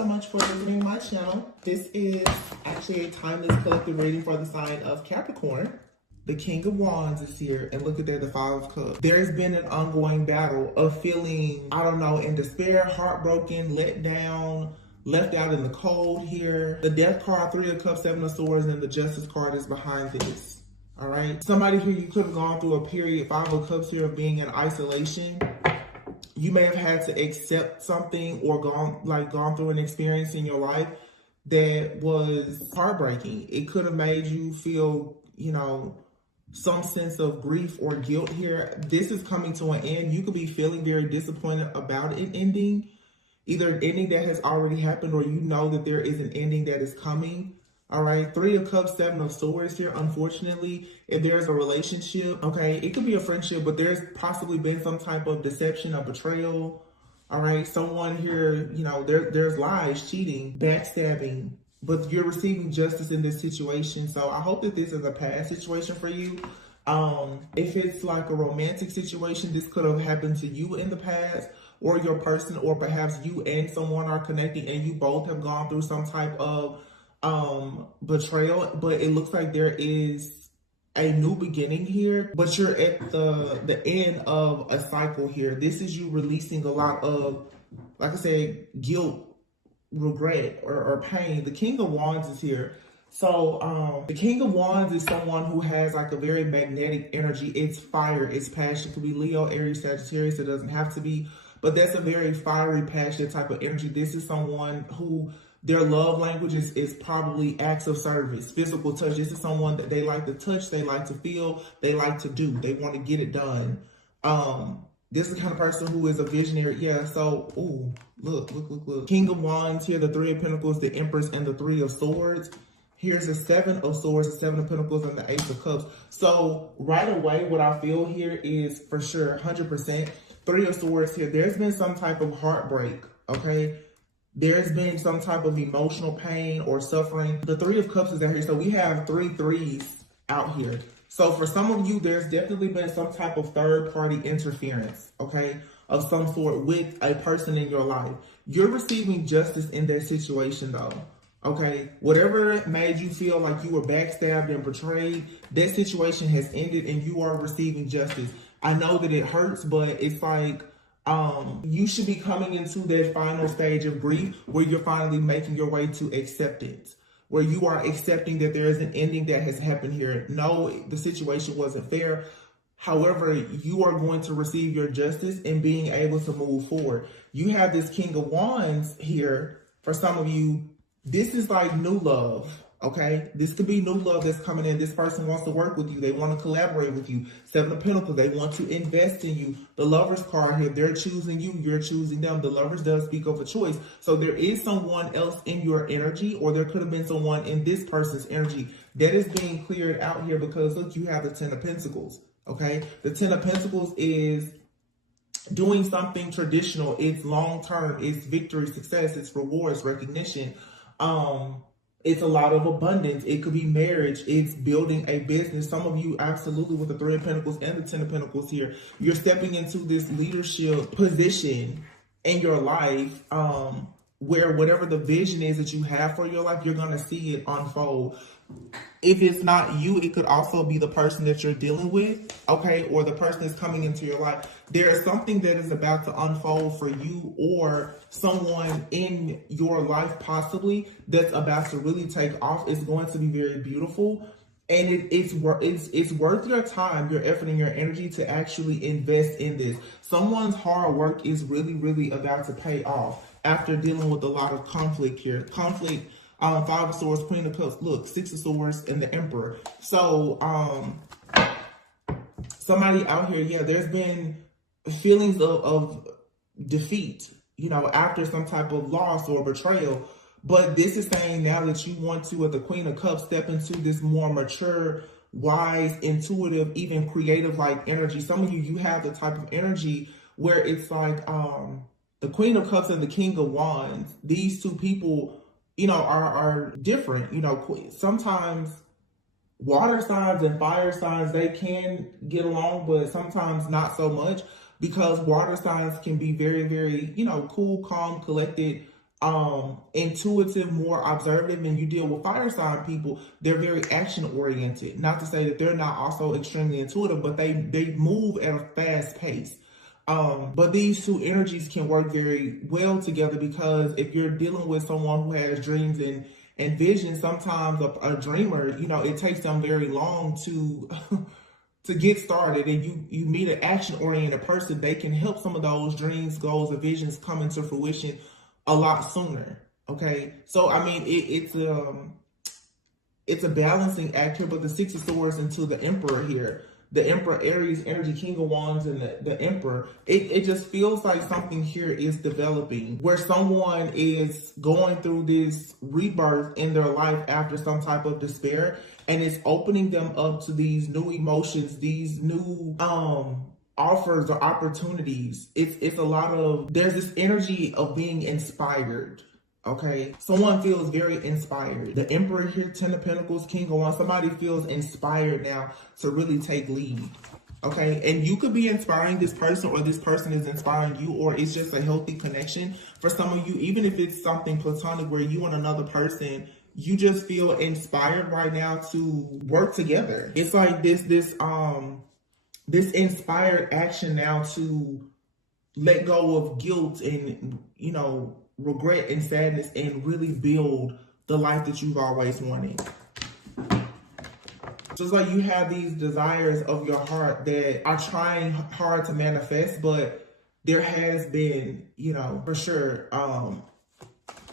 so much for visiting my channel. This is actually a timeless collective reading for the sign of Capricorn. The King of Wands is here, and look at that, the Five of Cups. There's been an ongoing battle of feeling, I don't know, in despair, heartbroken, let down, left out in the cold here. The Death card, Three of Cups, Seven of Swords, and the Justice card is behind this. All right. Somebody here, you could have gone through a period, Five of Cups here, of being in isolation. You may have had to accept something or gone through an experience in your life that was heartbreaking. It could have made you feel, you know, some sense of grief or guilt here. This is coming to an end. You could be feeling very disappointed about it ending. Either an ending that has already happened, or you know that there is an ending that is coming. All right, Three of Cups, Seven of Swords here. Unfortunately, if there's a relationship, okay, it could be a friendship, but there's possibly been some type of deception, a betrayal. All right, someone here, you know, there's lies, cheating, backstabbing, but you're receiving justice in this situation. So I hope that this is a past situation for you. If it's like a romantic situation, this could have happened to you in the past, or your person, or perhaps you and someone are connecting and you both have gone through some type of betrayal, but it looks like there is a new beginning here, but you're at the end of a cycle here. This is you releasing a lot of, like I said, guilt, regret, or pain. The King of Wands is here. So the King of Wands is someone who has like a very magnetic energy. It's fire, it's passion. It could be Leo, Aries, Sagittarius. It doesn't have to be, but that's a very fiery, passionate type of energy. This is someone who their love language is probably acts of service, physical touch. This is someone that they like to touch, they like to feel, they like to do, they want to get it done. This is the kind of person who is a visionary. Yeah, so, ooh, look. King of Wands here, the Three of Pentacles, the Empress, and the Three of Swords. Here's the Seven of Swords, the Seven of Pentacles, and the Ace of Cups. So right away, what I feel here is for sure, 100%, Three of Swords here. There's been some type of heartbreak, okay? There's been some type of emotional pain or suffering. The Three of Cups is out here. So we have three threes out here. So for some of you, there's definitely been some type of third-party interference, okay, of some sort with a person in your life. You're receiving justice in that situation, though, okay? Whatever made you feel like you were backstabbed and betrayed, that situation has ended and you are receiving justice. I know that it hurts, but it's like, you should be coming into that final stage of grief where you're finally making your way to acceptance, where you are accepting that there is an ending that has happened here. No, the situation wasn't fair. However, you are going to receive your justice and being able to move forward. You have this King of Wands here. For some of you, this is like new love. Okay, this could be new love that's coming in. This person wants to work with you. They want to collaborate with you. Seven of Pentacles, they want to invest in you. The Lovers card here, they're choosing you. You're choosing them. The Lovers does speak of a choice. So there is someone else in your energy, or there could have been someone in this person's energy that is being cleared out here because, look, you have the Ten of Pentacles. Okay, the Ten of Pentacles is doing something traditional. It's long-term. It's victory, success. It's rewards, recognition. It's a lot of abundance. It could be marriage. It's building a business. Some of you, absolutely, with the Three of Pentacles and the Ten of Pentacles here, you're stepping into this leadership position in your life, where whatever the vision is that you have for your life, you're going to see it unfold. If it's not you, it could also be the person that you're dealing with, okay, or the person that's coming into your life. There is something that is about to unfold for you or someone in your life possibly that's about to really take off. It's going to be very beautiful, and it's worth your time, your effort, and your energy to actually invest in this. Someone's hard work is really, really about to pay off after dealing with a lot of conflict here. Conflict. Five of Swords, Queen of Cups, look, Six of Swords, and the Emperor. So, somebody out here, yeah, there's been feelings of defeat, you know, after some type of loss or betrayal. But this is saying now that you want to, with the Queen of Cups, step into this more mature, wise, intuitive, even creative-like energy. Some of you, you have the type of energy where it's like the Queen of Cups and the King of Wands. These two people, you know, are different. You know, sometimes water signs and fire signs, they can get along, but sometimes not so much, because water signs can be very, very, you know, cool, calm, collected, intuitive, more observative, and you deal with fire sign people, they're very action oriented. Not to say that they're not also extremely intuitive, but they move at a fast pace. But these two energies can work very well together, because if you're dealing with someone who has dreams and visions, sometimes a dreamer, you know, it takes them very long to to get started, and you meet an action-oriented person, they can help some of those dreams, goals, and visions come into fruition a lot sooner. Okay, so I mean, it's a balancing act here, but the Six of Swords into the Emperor here, the Emperor, Aries energy, King of Wands, and the Emperor, it just feels like something here is developing, where someone is going through this rebirth in their life after some type of despair, and it's opening them up to these new emotions, these new offers or opportunities. It's a lot of, there's this energy of being inspired. Okay, someone feels very inspired. The Emperor here, Ten of Pentacles, King of Wands, somebody feels inspired now to really take lead. Okay, and you could be inspiring this person, or this person is inspiring you, or it's just a healthy connection for some of you. Even if it's something platonic where you and another person, you just feel inspired right now to work together. It's like this inspired action now to let go of guilt and, you know, regret and sadness, and really build the life that you've always wanted. So it's like you have these desires of your heart that are trying hard to manifest, but there has been, you know, for sure,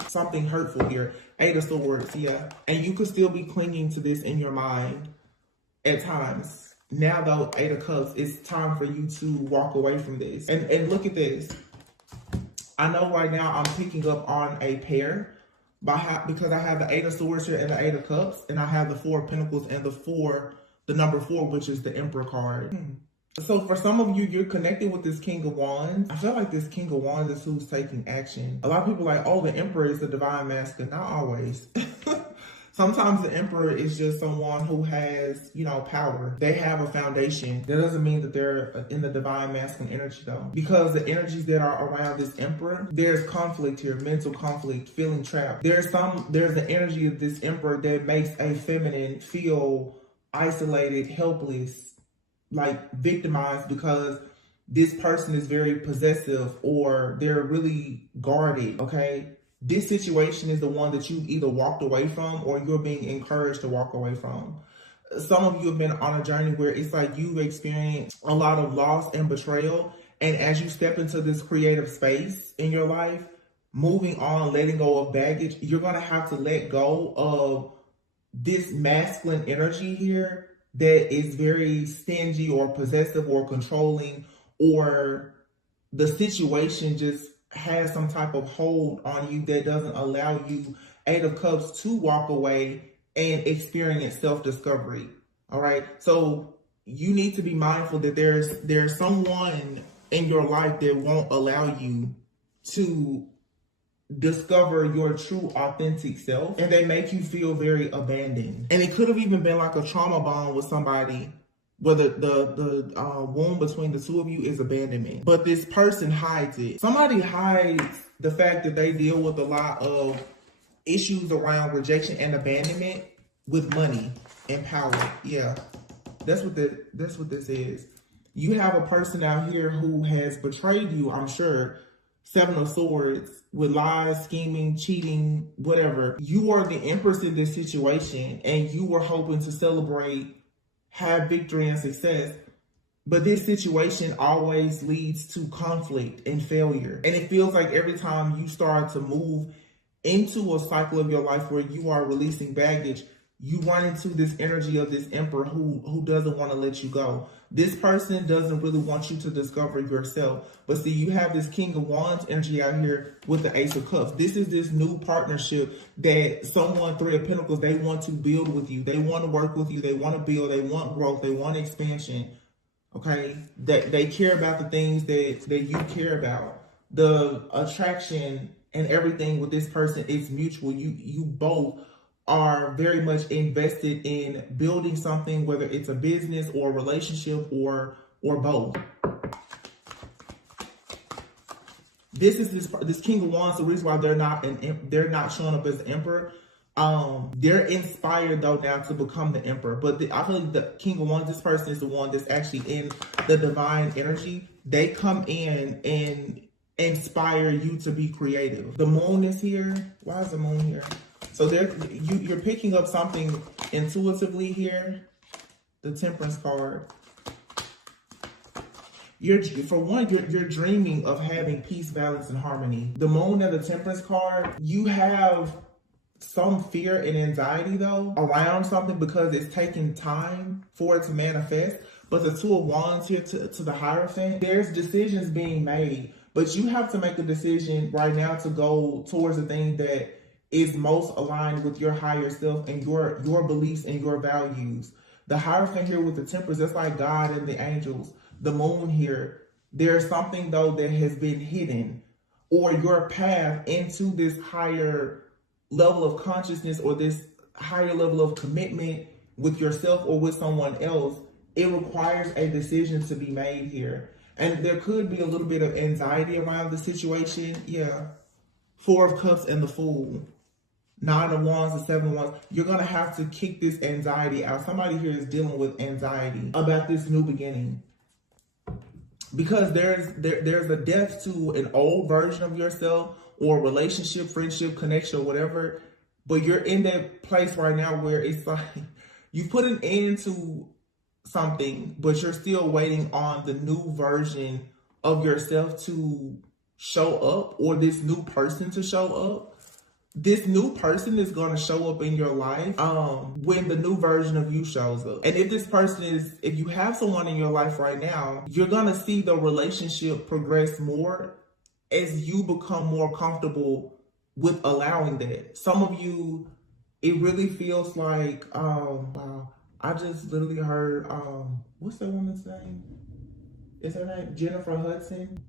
something hurtful here. Eight of Swords, yeah. And you could still be clinging to this in your mind at times. Now though, Eight of Cups, it's time for you to walk away from this. And look at this. I know right now I'm picking up on a pair because I have the Eight of Swords here and the Eight of Cups, and I have the Four of Pentacles and the number 4, which is the Emperor card. So for some of you, you're connected with this King of Wands. I feel like this King of Wands is who's taking action. A lot of people are like, oh, the Emperor is the divine masculine. Not always. Sometimes the Emperor is just someone who has, you know, power. They have a foundation. That doesn't mean that they're in the divine masculine energy though. Because the energies that are around this Emperor, there's conflict here, mental conflict, feeling trapped. There's the energy of this Emperor that makes a feminine feel isolated, helpless, like victimized, because this person is very possessive or they're really guarded, okay? This situation is the one that you've either walked away from or you're being encouraged to walk away from. Some of you have been on a journey where it's like you've experienced a lot of loss and betrayal. And as you step into this creative space in your life, moving on, letting go of baggage, you're going to have to let go of this masculine energy here that is very stingy or possessive or controlling, or the situation just has some type of hold on you that doesn't allow you, Eight of Cups, to walk away and experience self-discovery. All right. So you need to be mindful that there's someone in your life that won't allow you to discover your true authentic self, and they make you feel very abandoned. And it could have even been like a trauma bond with somebody, where the wound between the two of you is abandonment. But this person hides it. Somebody hides the fact that they deal with a lot of issues around rejection and abandonment with money and power. Yeah, that's what this is. You have a person out here who has betrayed you, I'm sure. Seven of Swords, with lies, scheming, cheating, whatever. You are the Empress in this situation, and you were hoping to celebrate, have victory and success. But this situation always leads to conflict and failure. And it feels like every time you start to move into a cycle of your life where you are releasing baggage, you run into this energy of this Emperor who doesn't want to let you go. This person doesn't really want you to discover yourself. But see, you have this King of Wands energy out here with the Ace of Cups. This is this new partnership that someone, Three of Pentacles, they want to build with you. They want to work with you. They want to build. They want growth. They want expansion. Okay? That they care about the things that you care about. The attraction and everything with this person is mutual. You both are very much invested in building something, whether it's a business or a relationship or both. this King of Wands. The reason why they're not showing up as the Emperor. They're inspired though now to become the Emperor, but I feel like the King of Wands, this person is the one that's actually in the divine energy. They come in and inspire you to be creative. The Moon is here. Why is the Moon here? So you're picking up something intuitively here. The Temperance card. You're dreaming of having peace, balance, and harmony. The Moon and the Temperance card, you have some fear and anxiety though around something because it's taking time for it to manifest. But the Two of Wands here to the Hierophant, there's decisions being made, but you have to make a decision right now to go towards the thing that is most aligned with your higher self and your beliefs and your values. The Hierophant here with the Temperance, that's like God and the angels. The Moon here, there's something though that has been hidden, or your path into this higher level of consciousness or this higher level of commitment with yourself or with someone else. It requires a decision to be made here. And there could be a little bit of anxiety around the situation. Yeah. Four of Cups and the Fool. Nine of Wands and Seven of Wands. You're going to have to kick this anxiety out. Somebody here is dealing with anxiety about this new beginning. Because there's a death to an old version of yourself or relationship, friendship, connection, or whatever. But you're in that place right now where it's like you put an end to something, but you're still waiting on the new version of yourself to show up, or this new person to show up. This new person is going to show up in your life when the new version of you shows up. And if this person if you have someone in your life right now, you're going to see the relationship progress more as you become more comfortable with allowing that. Some of you, it really feels like, wow, I just literally heard, what's that woman's name? Is her name Jennifer Hudson?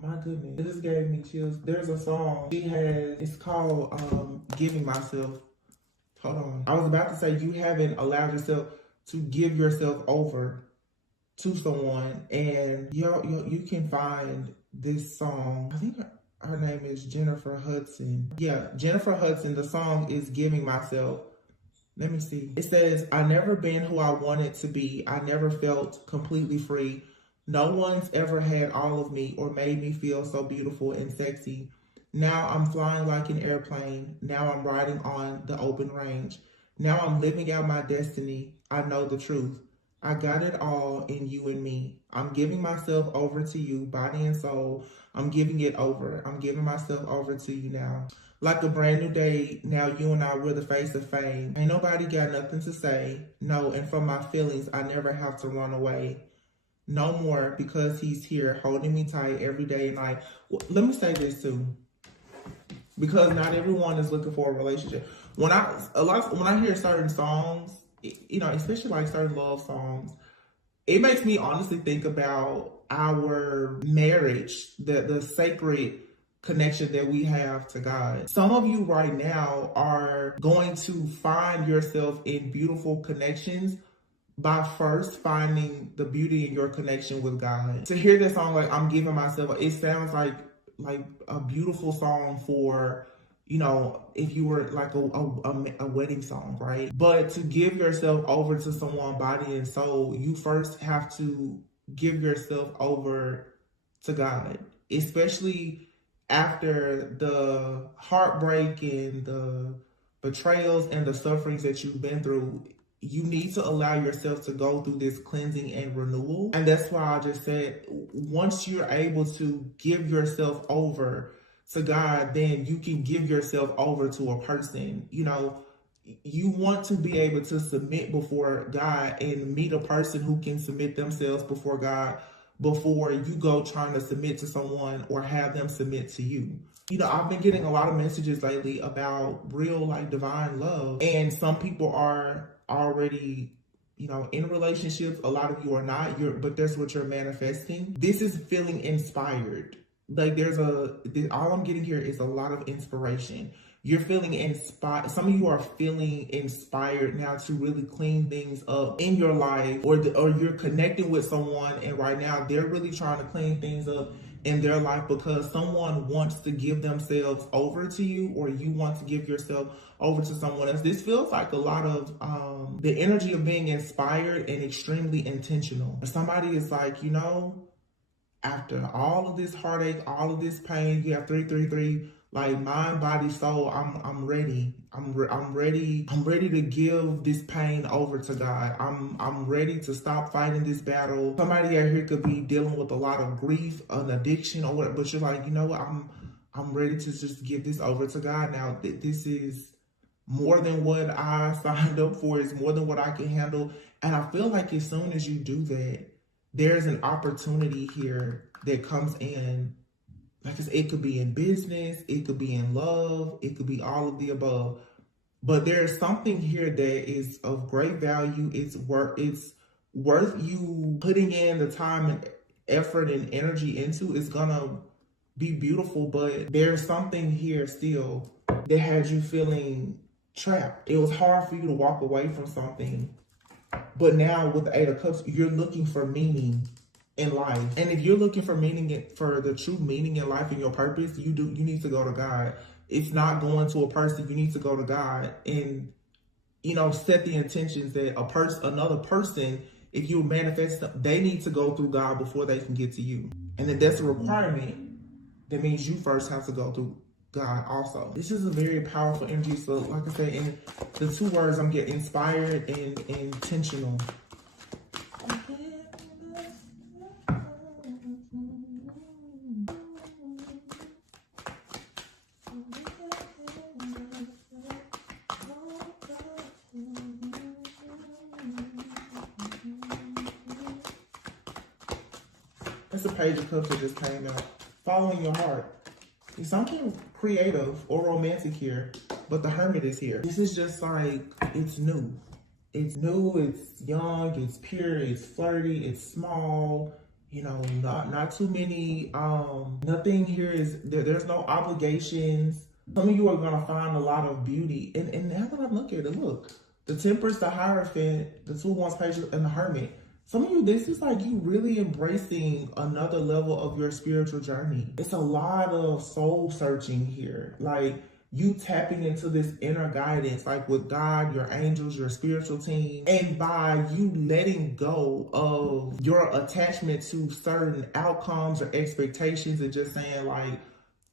My goodness, it just gave me chills. There's a song she has, it's called Giving Myself. Hold on. I was about to say, you haven't allowed yourself to give yourself over to someone, and you can find this song. I think her name is Jennifer Hudson. Yeah, Jennifer Hudson. The song is Giving Myself. Let me see. It says, I never been who I wanted to be. I never felt completely free. No one's ever had all of me or made me feel so beautiful and sexy. Now I'm flying like an airplane. Now I'm riding on the open range. Now I'm living out my destiny. I know the truth. I got it all in you and me. I'm giving myself over to you, body and soul. I'm giving it over. I'm giving myself over to you now. Like a brand new day, now you and I, we're the face of fame. Ain't nobody got nothing to say. No, and from my feelings, I never have to run away. No more, because he's here holding me tight every day and night. Well, let me say this too, because not everyone is looking for a relationship. When I hear certain songs, you know, especially like certain love songs, it makes me honestly think about our marriage, the sacred connection that we have to God. Some of you right now are going to find yourself in beautiful connections by first finding the beauty in your connection with God. To hear this song, like I'm giving myself, it sounds like a beautiful song for, you know, if you were like a wedding song, right? But to give yourself over to someone, body and soul, you first have to give yourself over to God, especially after the heartbreak and the betrayals and the sufferings that you've been through. You need to allow yourself to go through this cleansing and renewal. And that's why I just said, once you're able to give yourself over to God, then you can give yourself over to a person. You know, you want to be able to submit before God and meet a person who can submit themselves before God before you go trying to submit to someone or have them submit to you. You know, I've been getting a lot of messages lately about real, like, divine love. And some people are already, you know, in relationships. A lot of you are not, but that's what you're manifesting. This is feeling inspired. Like all I'm getting here is a lot of inspiration. You're feeling inspired. Some of you are feeling inspired now to really clean things up in your life, or you're connecting with someone and right now they're really trying to clean things up in their life because someone wants to give themselves over to you, or you want to give yourself over to someone else. This feels like a lot of the energy of being inspired and extremely intentional. Somebody is like, you know, after all of this heartache, all of this pain, you have 333, like mind, body, soul. I'm ready. I'm ready. I'm ready to give this pain over to God. I'm ready to stop fighting this battle. Somebody out here could be dealing with a lot of grief, an addiction, or whatever, but you're like, you know what? I'm ready to just give this over to God now. This is more than what I signed up for. It's more than what I can handle. And I feel like as soon as you do that, there's an opportunity here that comes in. Like I said, it could be in business, it could be in love, it could be all of the above. But there's something here that is of great value. It's worth you putting in the time and effort and energy into. It's gonna be beautiful, but there's something here still that has you feeling trapped. It was hard for you to walk away from something, but now with the Eight of Cups, you're looking for meaning in life. And if you're looking for meaning, for the true meaning in life and your purpose, you need to go to God. It's not going to a person. You need to go to God and, you know, set the intentions that another person, if you manifest, they need to go through God before they can get to you. And if that's a requirement, that means you first have to go through God also. This is a very powerful energy. So like I said, in the two words I'm getting, inspired and intentional. It's a Page of Cups that just came out. Following your heart. It's something creative or romantic here, but the Hermit is here. This is just like, it's new. It's new, it's young, it's pure, it's flirty, it's small. You know, not too many, nothing here is, there's no obligations. Some of you are gonna find a lot of beauty. And now that I look at it, look, the Temperance, the Hierophant, the Two of Wands page, and the Hermit. Some of you, this is like you really embracing another level of your spiritual journey. It's a lot of soul searching here. Like you tapping into this inner guidance, like with God, your angels, your spiritual team. And by you letting go of your attachment to certain outcomes or expectations and just saying like,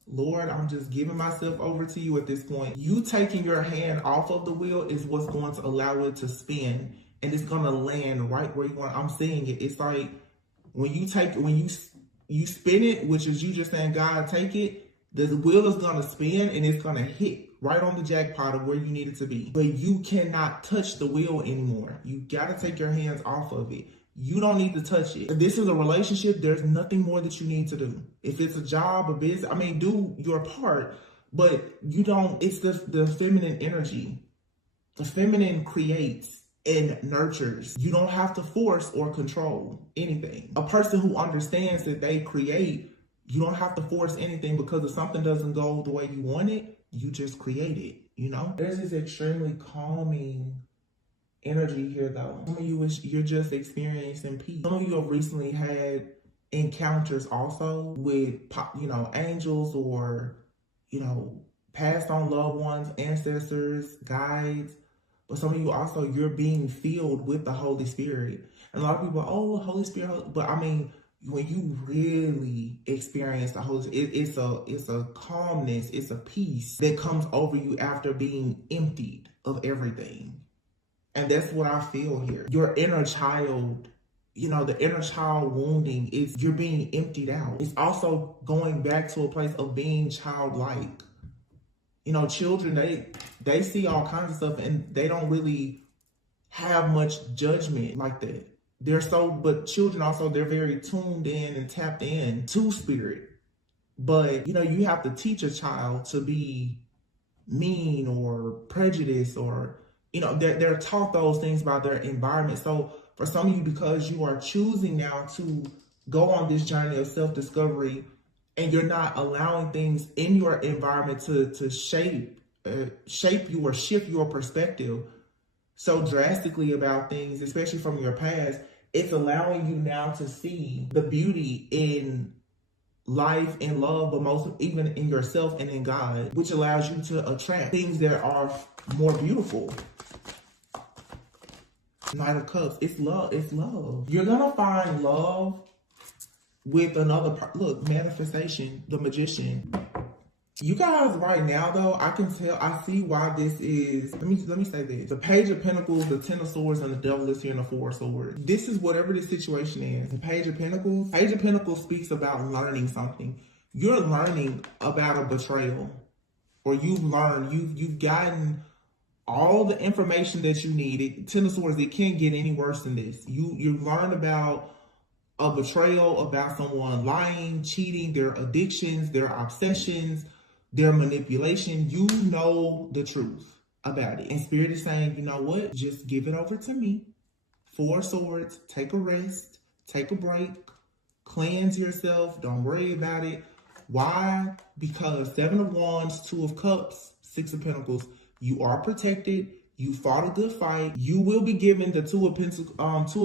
Lord, I'm just giving myself over to you at this point. You taking your hand off of the wheel is what's going to allow it to spin. And it's gonna land right where you want. I'm seeing it. It's like when you spin it, which is you just saying, God, take it, the wheel is gonna spin and it's gonna hit right on the jackpot of where you need it to be. But you cannot touch the wheel anymore. You gotta take your hands off of it. You don't need to touch it. If this is a relationship, there's nothing more that you need to do. If it's a job, a business, I mean, do your part, but you don't, it's the feminine energy. The feminine creates and nurtures. You don't have to force or control anything. A person who understands that they create, you don't have to force anything, because if something doesn't go the way you want it, you just create it, you know? There's this extremely calming energy here though. Some of you, you're just experiencing peace. Some of you have recently had encounters also with, you know, angels or, you know, passed on loved ones, ancestors, guides. But some of you also, you're being filled with the Holy Spirit. And a lot of people, oh, Holy Spirit. But I mean, when you really experience the Holy Spirit, it's a calmness, it's a peace that comes over you after being emptied of everything. And that's what I feel here. Your inner child, you know, the inner child wounding is you're being emptied out. It's also going back to a place of being childlike. You know, children, they see all kinds of stuff and they don't really have much judgment like that. But children also, they're very tuned in and tapped in to spirit. But, you know, you have to teach a child to be mean or prejudiced or, you know, they're taught those things by their environment. So for some of you, because you are choosing now to go on this journey of self-discovery, and you're not allowing things in your environment to shape you or shift your perspective so drastically about things, especially from your past, it's allowing you now to see the beauty in life and love, but most even in yourself and in God, which allows you to attract things that are more beautiful. Knight of Cups, it's love, it's love. You're gonna find love with another, look, manifestation, the Magician. You guys right now though, I can tell, I see why this is, let me say this. The Page of Pentacles, the Ten of Swords, and the Devil is here in the Four of Swords. This is whatever this situation is. The Page of Pentacles speaks about learning something. You're learning about a betrayal, or you've learned, you've gotten all the information that you need. Ten of Swords, it can't get any worse than this. You learned about a betrayal, about someone lying, cheating, their addictions, their obsessions, their manipulation. You know the truth about it. And Spirit is saying, you know what? Just give it over to me. Four of Swords, take a rest, take a break, cleanse yourself, don't worry about it. Why? Because Seven of Wands, Two of Cups, Six of Pentacles, you are protected. You fought a good fight. You will be given the Two of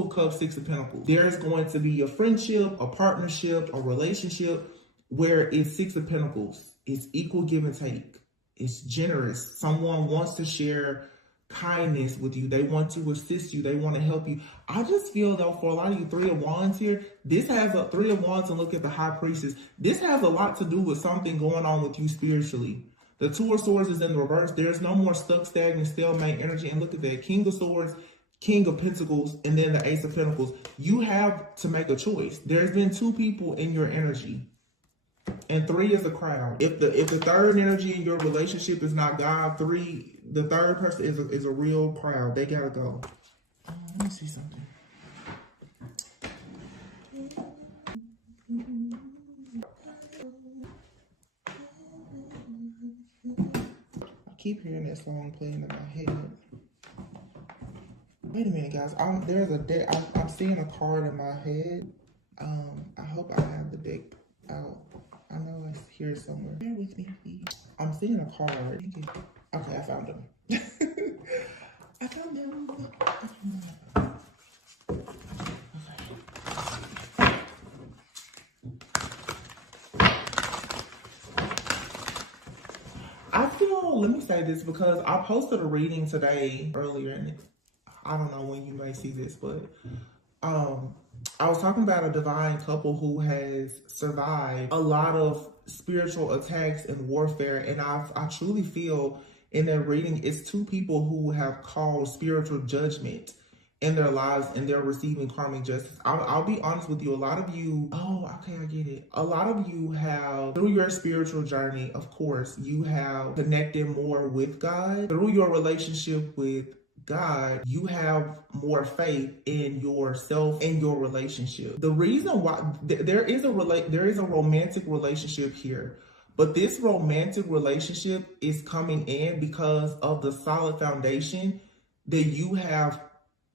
Cups, Six of Pentacles. There's going to be a friendship, a partnership, a relationship where it's Six of Pentacles. It's equal give and take. It's generous. Someone wants to share kindness with you. They want to assist you. They want to help you. I just feel though, for a lot of you Three of Wands here, this has a Three of Wands, and look at the High Priestess. This has a lot to do with something going on with you spiritually. The Two of Swords is in the reverse. There's no more stuck, stagnant, stalemate energy. And look at that. King of Swords, King of Pentacles, and then the Ace of Pentacles. You have to make a choice. There's been two people in your energy. And three is the crowd. If the third energy in your relationship is not God, the third person is a real crowd. They gotta go. Let me see something. Keep hearing that song playing in my head. Wait a minute, guys. There's a deck. I'm seeing a card in my head. I hope I have the deck out. I know it's here somewhere. Bear with me, please. I'm seeing a card. Okay, I found them. I found them. Let me say this because I posted a reading today earlier, and I don't know when you may see this, but I was talking about a divine couple who has survived a lot of spiritual attacks and warfare, and I truly feel in that reading it's two people who have caused spiritual judgment in their lives, and they're receiving karmic justice. I'll be honest with you, a lot of you, okay, I get it. A lot of you have, through your spiritual journey, of course, you have connected more with God. Through your relationship with God, you have more faith in yourself and your relationship. The reason why there is a romantic relationship here, but this romantic relationship is coming in because of the solid foundation that you have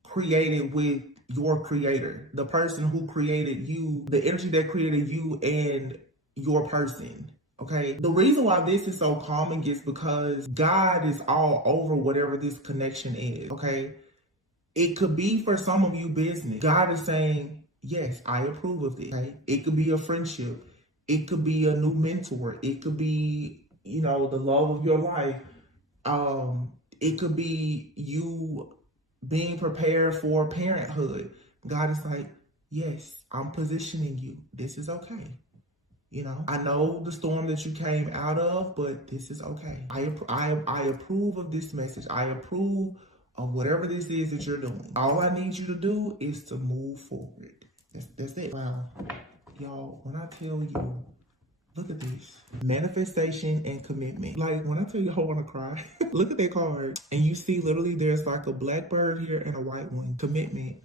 created with your creator, the person who created you, the energy that created you and your person. Okay. The reason why this is so calming is because God is all over whatever this connection is. Okay. It could be for some of you business. God is saying, yes, I approve of this. Okay? It could be a friendship. It could be a new mentor. It could be, the love of your life. It could be you being prepared for parenthood. God is like, yes, I'm positioning you. This is okay. I know the storm that you came out of, but this is okay. I approve of this message. I approve of whatever this is that you're doing. All I need you to do is to move forward. That's it. Wow. Y'all, when I tell you, look at this. Manifestation and commitment. Like, when I tell you I want to cry, look at that card. And you see literally there's like a black bird here and a white one. Commitment.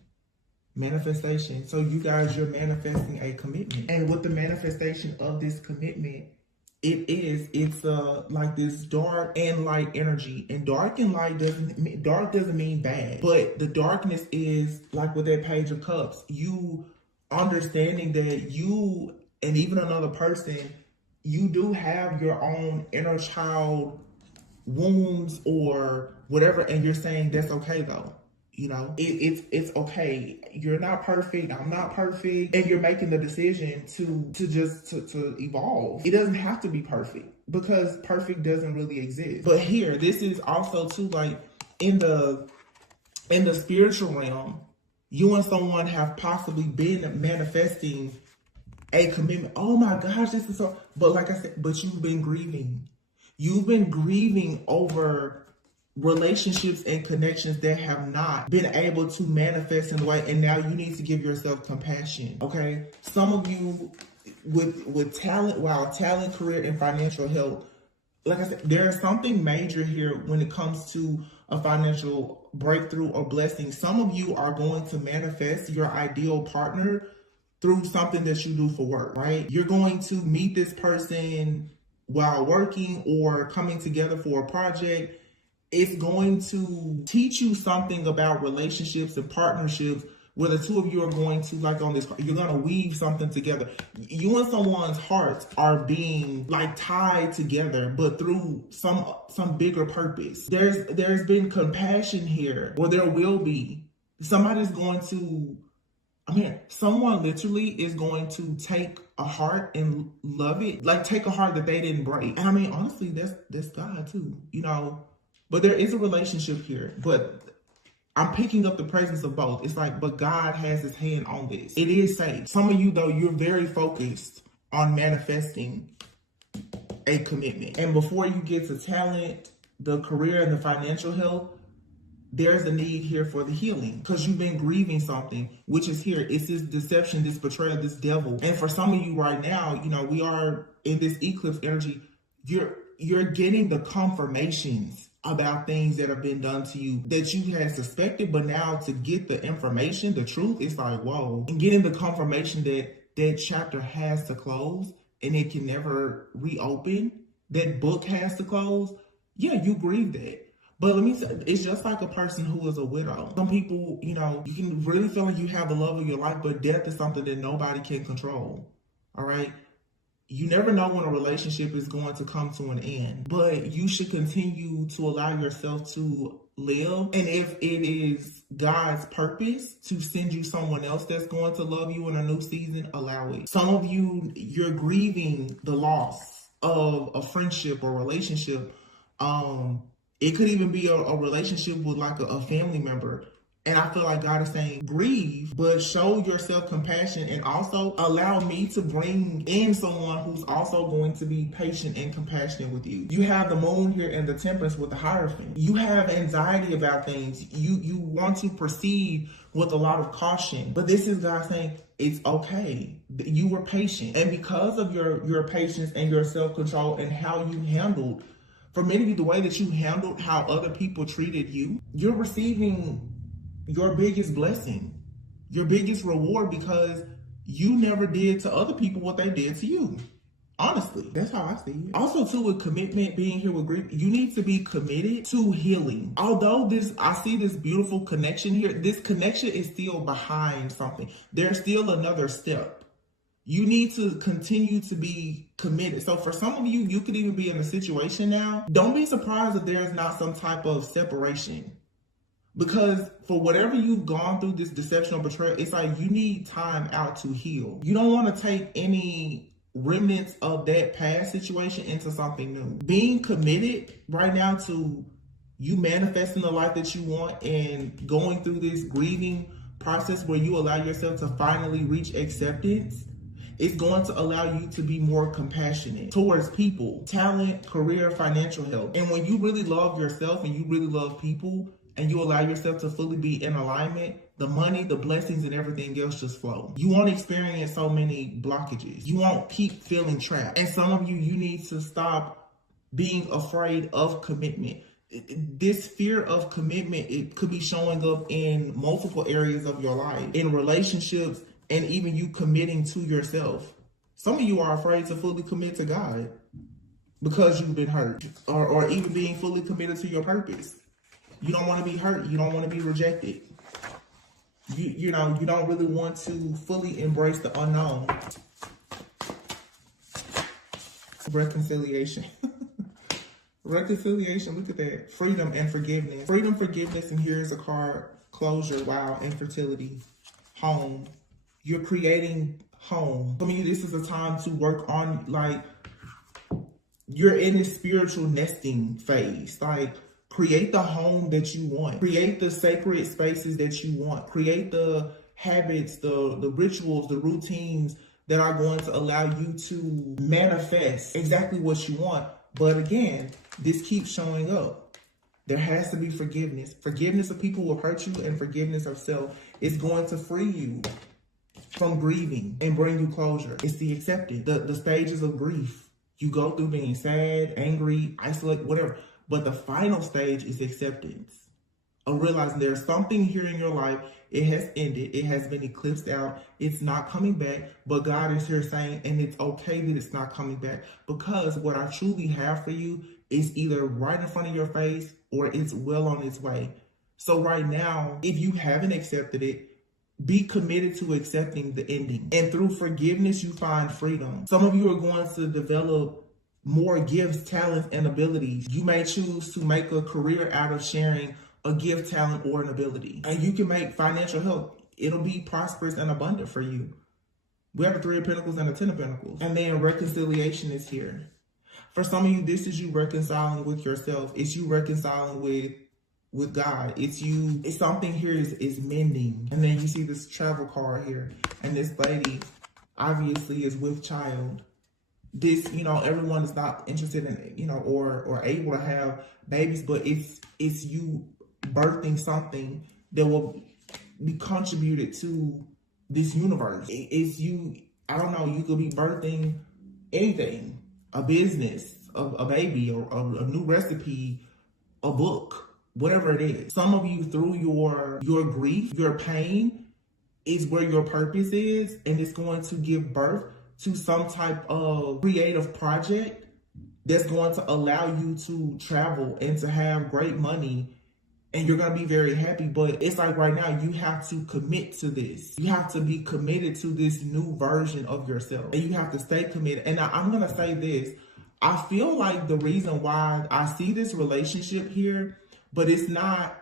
Manifestation. So you guys, you're manifesting a commitment. And with the manifestation of this commitment, it's like this dark and light energy. And dark and light doesn't mean bad. But the darkness is like with that Page of Cups. You understanding that you and even another person, you do have your own inner child wounds or whatever, and you're saying that's okay though. You know, it's okay. You're not perfect. I'm not perfect. And you're making the decision to evolve. It doesn't have to be perfect because perfect doesn't really exist. But here, this is also too, like in the spiritual realm, you and someone have possibly been manifesting a commitment. Oh my gosh, this is so, but like I said, but you've been grieving. You've been grieving over relationships and connections that have not been able to manifest in the way, and now you need to give yourself compassion. Okay, some of you with talent, talent, career, and financial health, like I said, there is something major here when it comes to a financial breakthrough or blessing. Some of you are going to manifest your ideal partner through something that you do for work, right? You're going to meet this person while working or coming together for a project. It's going to teach you something about relationships and partnerships where the two of you are going to, like on this, you're going to weave something together. You and someone's hearts are being like tied together, but through some bigger purpose. There's been compassion here, or there will be. Somebody's going to, someone literally is going to take a heart and love it. Like take a heart that they didn't break. And honestly, that's God too, you know. But there is a relationship here, but I'm picking up the presence of both. It's like, but God has his hand on this. It is safe. Some of you, though, you're very focused on manifesting a commitment. And before you get to talent, the career, and the financial health, there's a need here for the healing because you've been grieving something, which is here. It's this deception, this betrayal, this devil. And for some of you right now, you know, we are in this eclipse energy. You're getting the confirmations about things that have been done to you that you had suspected, but now to get the information, the truth, it's like, whoa. And getting the confirmation that that chapter has to close and it can never reopen, that book has to close. Yeah, you grieve that. But let me say, it's just like a person who is a widow. Some people, you know, you can really feel like you have the love of your life, but death is something that nobody can control. All right? You never know when a relationship is going to come to an end, but you should continue to allow yourself to live. And if it is God's purpose to send you someone else that's going to love you in a new season, allow it. Some of you, you're grieving the loss of a friendship or relationship. It could even be a relationship with like a family member. And I feel like God is saying, grieve, but show yourself compassion and also allow me to bring in someone who's also going to be patient and compassionate with you. You have the moon here and the temperance with the Hierophant. You have anxiety about things. You want to proceed with a lot of caution. But this is God saying, it's okay. You were patient. And because of your patience and your self-control and how you handled, for many of you, the way that you handled how other people treated you, you're receiving your biggest blessing, your biggest reward, because you never did to other people what they did to you. Honestly, that's how I see it. Also, too, with commitment, being here with grief, you need to be committed to healing. Although I see this beautiful connection here, this connection is still behind something. There's still another step. You need to continue to be committed. So for some of you, you could even be in a situation now. Don't be surprised if there's not some type of separation. Because for whatever you've gone through, this deception or betrayal, it's like you need time out to heal. You don't want to take any remnants of that past situation into something new. Being committed right now to you manifesting the life that you want and going through this grieving process where you allow yourself to finally reach acceptance, it's going to allow you to be more compassionate towards people, talent, career, financial health. And when you really love yourself and you really love people, and you allow yourself to fully be in alignment, the money, the blessings, and everything else just flow. You won't experience so many blockages. You won't keep feeling trapped. And some of you, you need to stop being afraid of commitment. This fear of commitment, it could be showing up in multiple areas of your life, in relationships, and even you committing to yourself. Some of you are afraid to fully commit to God because you've been hurt, or even being fully committed to your purpose. You don't want to be hurt. You don't want to be rejected. You don't really want to fully embrace the unknown. Reconciliation. Reconciliation, look at that. Freedom and forgiveness. Freedom, forgiveness, and here's a card closure, wow, infertility, home. You're creating home. For me, this is a time to work on, like, you're in a spiritual nesting phase. Like, create the home that you want. Create the sacred spaces that you want. Create the habits, the rituals, the routines that are going to allow you to manifest exactly what you want. But again, this keeps showing up. There has to be forgiveness. Forgiveness of people who have hurt you and forgiveness of self is going to free you from grieving and bring you closure. It's the acceptance, the stages of grief. You go through being sad, angry, isolated, whatever. But the final stage is acceptance. Of realizing there's something here in your life. It has ended. It has been eclipsed out. It's not coming back. But God is here saying, and it's okay that it's not coming back. Because what I truly have for you is either right in front of your face or it's well on its way. So right now, if you haven't accepted it, be committed to accepting the ending. And through forgiveness, you find freedom. Some of you are going to develop more gifts, talents, and abilities. You may choose to make a career out of sharing a gift, talent, or an ability. And you can make financial help. It'll be prosperous and abundant for you. We have a 3 of Pentacles and a 10 of Pentacles. And then reconciliation is here. For some of you, this is you reconciling with yourself. It's you reconciling with God. It's something here is mending. And then you see this travel card here. And this lady obviously is with child. This, everyone is not interested in, or able to have babies, but it's you birthing something that will be contributed to this universe. It's you, I don't know, you could be birthing anything, a business, a baby, or a new recipe, a book, whatever it is. Some of you, through your grief, your pain is where your purpose is, and it's going to give birth to some type of creative project that's going to allow you to travel and to have great money, and you're going to be very happy. But it's like right now, you have to commit to this. You have to be committed to this new version of yourself, and you have to stay committed. And I'm going to say this. I feel like the reason why I see this relationship here, but it's not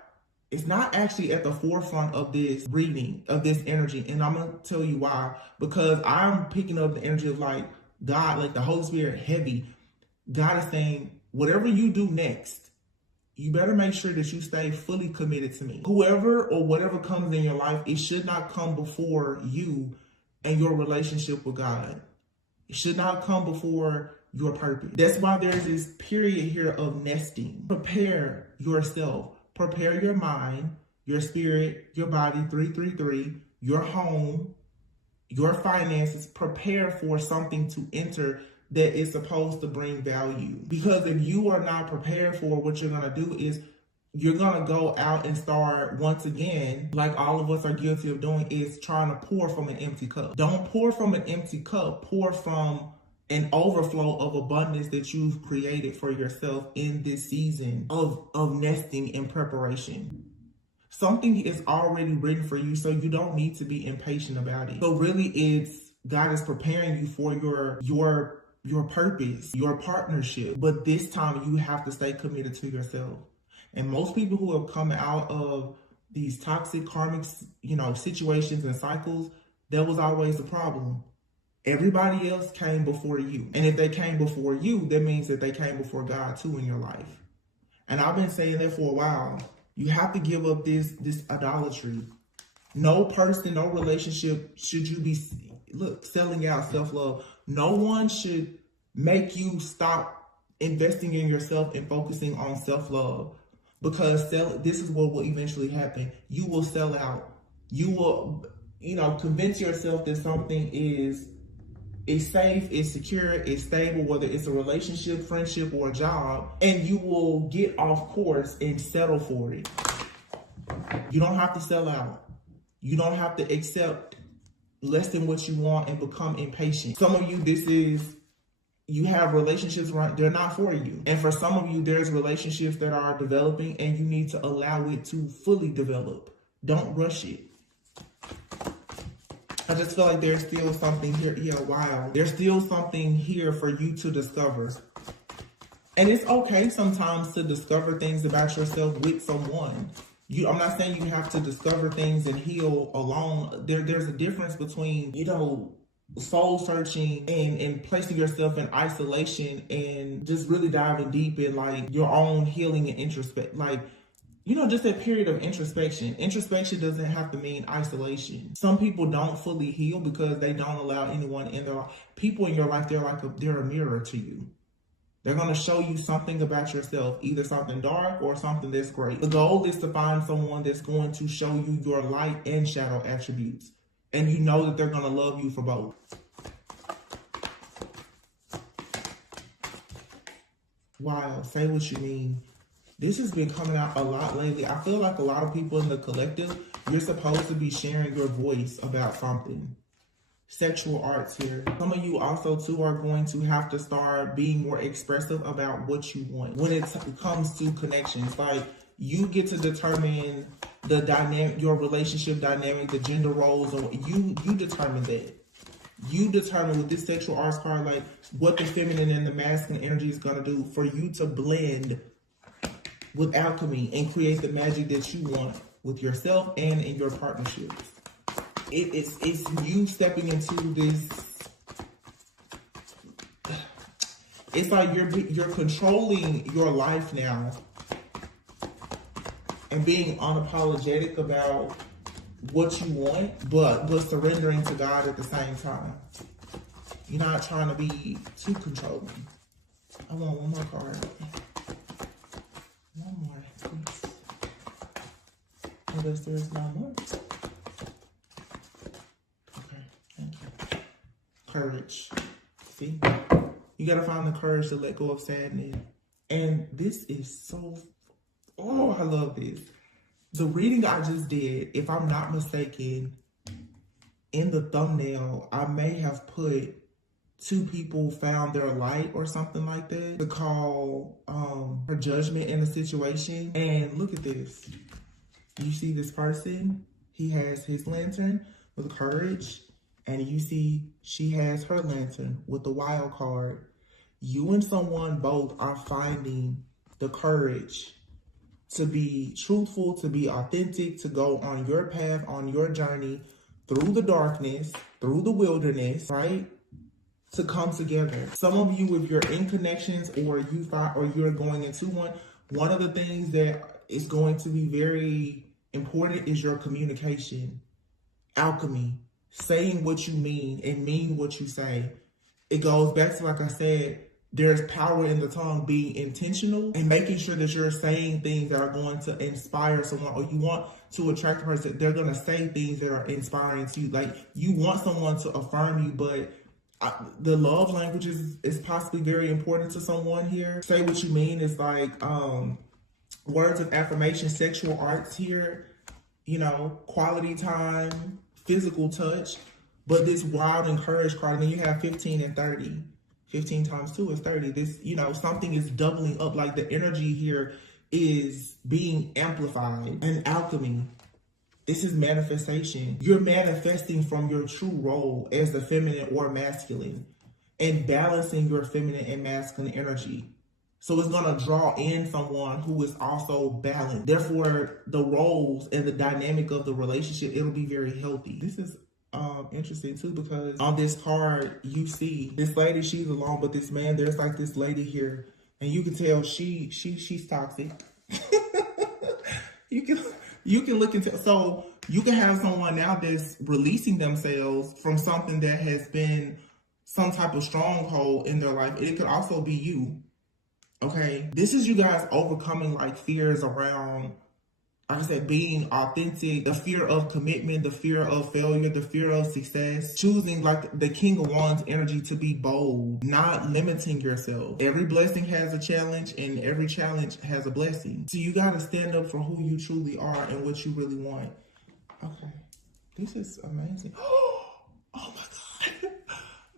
actually at the forefront of this reading, of this energy. And I'm going to tell you why. Because I'm picking up the energy of like God, like the Holy Spirit heavy. God is saying, whatever you do next, you better make sure that you stay fully committed to me. Whoever or whatever comes in your life, it should not come before you and your relationship with God. It should not come before your purpose. That's why there's this period here of nesting. Prepare yourself. Prepare your mind, your spirit, your body, 333, your home, your finances. Prepare for something to enter that is supposed to bring value. Because if you are not prepared for what you're going to do is you're going to go out and start once again, like all of us are guilty of doing, is trying to pour from an empty cup. Don't pour from an empty cup. Pour from an overflow of abundance that you've created for yourself in this season of nesting and preparation. Something is already written for you, so you don't need to be impatient about it. So really, God is preparing you for your purpose, your partnership. But this time you have to stay committed to yourself. And most people who have come out of these toxic karmic, situations and cycles, that was always the problem. Everybody else came before you. And if they came before you, that means that they came before God too in your life. And I've been saying that for a while. You have to give up this idolatry. No person, no relationship should you be, selling out self-love. No one should make you stop investing in yourself and focusing on self-love. Because this is what will eventually happen. You will sell out. You will, convince yourself that something is safe, it's secure, it's stable, whether it's a relationship, friendship, or a job, and you will get off course and settle for it. You don't have to sell out. You don't have to accept less than what you want and become impatient. Some of you, you have relationships, they're not for you. And for some of you, there's relationships that are developing and you need to allow it to fully develop. Don't rush it. I just feel like there's still something here. Yeah, wow. There's still something here for you to discover. And it's okay sometimes to discover things about yourself with someone. I'm not saying you have to discover things and heal alone. There's a difference between, you know, soul searching and placing yourself in isolation and just really diving deep in like your own healing and introspect, like, you know, just a period of introspection. Introspection doesn't have to mean isolation. Some people don't fully heal because they don't allow anyone in their life. People in your life, they're a mirror to you. They're going to show you something about yourself, either something dark or something that's great. The goal is to find someone that's going to show you your light and shadow attributes. And you know that they're going to love you for both. Wow, say what you mean. This has been coming out a lot lately. I feel like a lot of people in the collective, you're supposed to be sharing your voice about something. Sexual arts here. Some of you also too are going to have to start being more expressive about what you want. When it comes to connections, like you get to determine the dynamic, your relationship dynamic, the gender roles, or you determine that. You determine with this sexual arts card, like what the feminine and the masculine energy is going to do for you to blend with alchemy and create the magic that you want with yourself and in your partnerships. It's you stepping into this. It's like you're controlling your life now and being unapologetic about what you want, but surrendering to God at the same time. You're not trying to be too controlling. I want one more card. One more, please. Unless there's no more. Okay, thank you. Courage. See? You gotta find the courage to let go of sadness. And this is so, oh, I love this. The reading I just did, if I'm not mistaken, in the thumbnail, I may have put 2 people found their light or something like that to call her judgment in a situation. And look at this. You see this person? He has his lantern with courage. And you see she has her lantern with the wild card. You and someone both are finding the courage to be truthful, to be authentic, to go on your path, on your journey, through the darkness, through the wilderness, right? To come together. Some of you, if you're in connections or you're going into one of the things that is going to be very important is your communication. Alchemy. Saying what you mean and mean what you say. It goes back to, like I said, there's power in the tongue, being intentional and making sure that you're saying things that are going to inspire someone, or you want to attract a person. They're going to say things that are inspiring to you. Like you want someone to affirm you, but the love language is possibly very important to someone here. Say what you mean is like words of affirmation, sexual arts here, you know, quality time, physical touch. But this wild and courage card, and then you have 15 and 30. 15 times 2 is 30. This, you know, something is doubling up. Like the energy here is being amplified. And alchemy. This is manifestation. You're manifesting from your true role as the feminine or masculine and balancing your feminine and masculine energy. So it's going to draw in someone who is also balanced. Therefore, the roles and the dynamic of the relationship, it'll be very healthy. This is interesting too, because on this card, you see this lady, she's alone, but this man, there's like this lady here, and you can tell she's toxic. You can look into, so you can have someone now that's releasing themselves from something that has been some type of stronghold in their life. It could also be you. Okay, this is you guys overcoming like fears around, like I said, being authentic, the fear of commitment, the fear of failure, the fear of success, choosing like the King of Wands energy to be bold, not limiting yourself. Every blessing has a challenge and every challenge has a blessing. So you got to stand up for who you truly are and what you really want. Okay, this is amazing. Oh my God.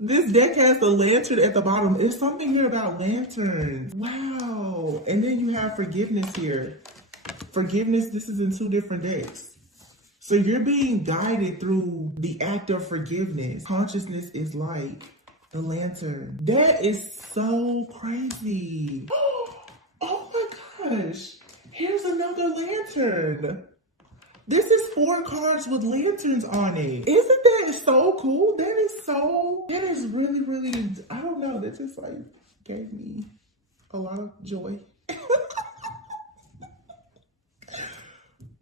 This deck has the lantern at the bottom. There's something here about lanterns. Wow. And then you have forgiveness here. Forgiveness, this is in 2 different decks. So you're being guided through the act of forgiveness. Consciousness is light. The lantern. That is so crazy. Oh my gosh. Here's another lantern. This is 4 cards with lanterns on it. Isn't that so cool? That is really, really, I don't know. That just like gave me a lot of joy.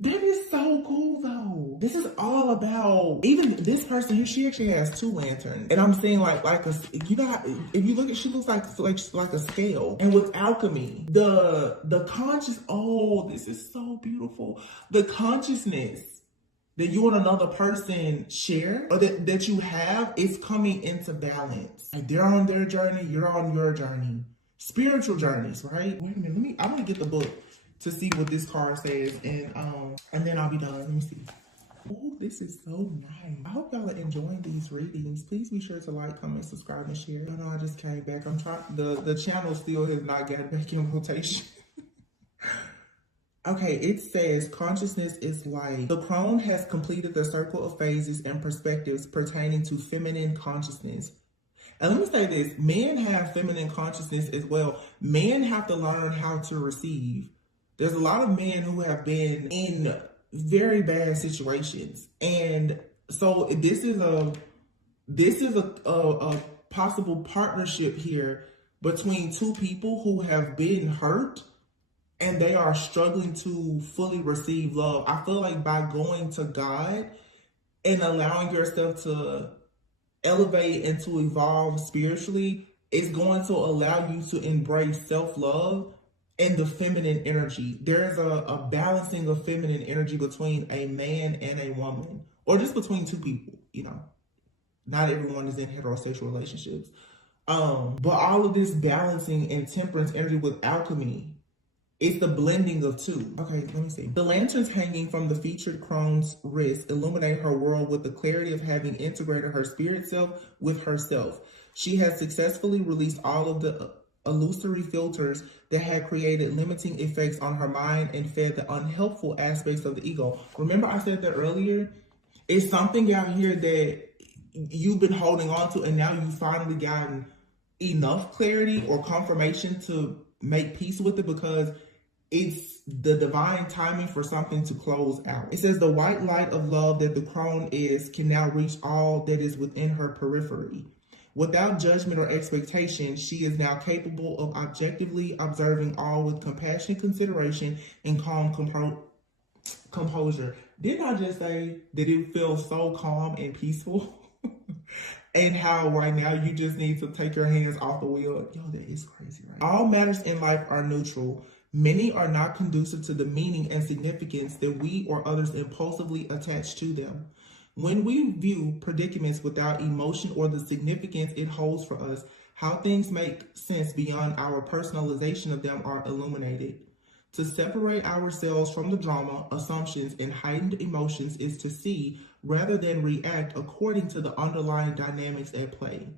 That is so cool though. This is all about, even this person here, she actually has 2 lanterns. And I'm saying you know, if you look at, she looks like a scale. And with alchemy, the conscious, oh, this is so beautiful. The consciousness that you and another person share, or that you have, is coming into balance. Like they're on their journey, you're on your journey. Spiritual journeys, right? Wait a minute, I'm gonna get the book to see what this card says, and then I'll be done. Let me see. Oh, this is so nice. I hope y'all are enjoying these readings. Please be sure to like, comment, subscribe, and share. I know I just came back. I'm trying, the channel still has not gotten back in rotation. Okay, it says consciousness is light. The crone has completed the circle of phases and perspectives pertaining to feminine consciousness. And let me say this, men have feminine consciousness as well. Men have to learn how to receive. There's a lot of men who have been in very bad situations. And so this is a possible partnership here between 2 people who have been hurt and they are struggling to fully receive love. I feel like by going to God and allowing yourself to elevate and to evolve spiritually, it's going to allow you to embrace self-love and the feminine energy. There's a balancing of feminine energy between a man and a woman, or just between 2 people, you know. Not everyone is in heterosexual relationships. But all of this balancing and temperance energy with alchemy, it's the blending of 2. Okay, let me see. The lanterns hanging from the featured crone's wrist illuminate her world with the clarity of having integrated her spirit self with herself. She has successfully released all of the illusory filters that had created limiting effects on her mind and fed the unhelpful aspects of the ego. Remember I said that earlier? It's something out here that you've been holding on to, and now you've finally gotten enough clarity or confirmation to make peace with it, because it's the divine timing for something to close out. It says the white light of love that the crone is can now reach all that is within her periphery. Without judgment or expectation, she is now capable of objectively observing all with compassion, consideration, and calm composure. Didn't I just say that it feels so calm and peaceful? And how right now you just need to take your hands off the wheel. Yo, that is crazy, right? All matters in life are neutral. Many are not conducive to the meaning and significance that we or others impulsively attach to them. When we view predicaments without emotion or the significance it holds for us, how things make sense beyond our personalization of them are illuminated. To separate ourselves from the drama, assumptions, and heightened emotions is to see rather than react according to the underlying dynamics at play.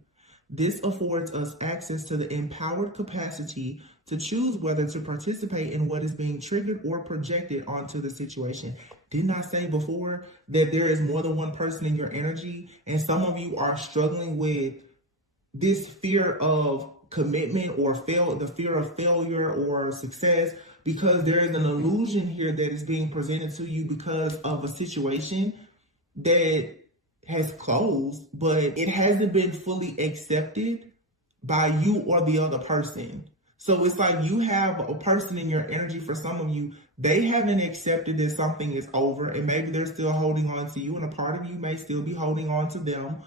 This affords us access to the empowered capacity to choose whether to participate in what is being triggered or projected onto the situation. Didn't I say before that there is more than one person in your energy? And some of you are struggling with this fear of commitment or the fear of failure or success, because there is an illusion here that is being presented to you because of a situation that has closed, but it hasn't been fully accepted by you or the other person. So it's like you have a person in your energy. For some of you, they haven't accepted that something is over, and maybe they're still holding on to you, and a part of you may still be holding on to them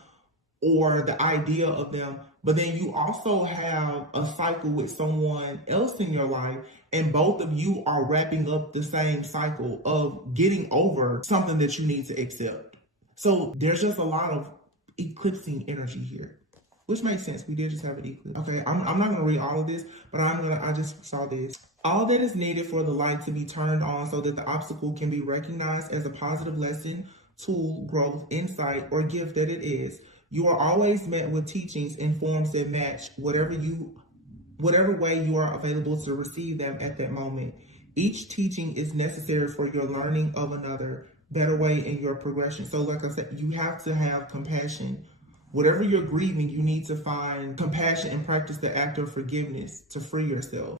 or the idea of them. But then you also have a cycle with someone else in your life, and both of you are wrapping up the same cycle of getting over something that you need to accept. So there's just a lot of eclipsing energy here, which makes sense. We did just have an eclipse. Okay, I'm not going to read all of this, but I just saw this. All that is needed for the light to be turned on so that the obstacle can be recognized as a positive lesson, tool, growth, insight, or gift that it is. You are always met with teachings in forms that match whatever way you are available to receive them at that moment. Each teaching is necessary for your learning of another better way in your progression. So like I said, you have to have compassion. Whatever you're grieving, you need to find compassion and practice the act of forgiveness to free yourself.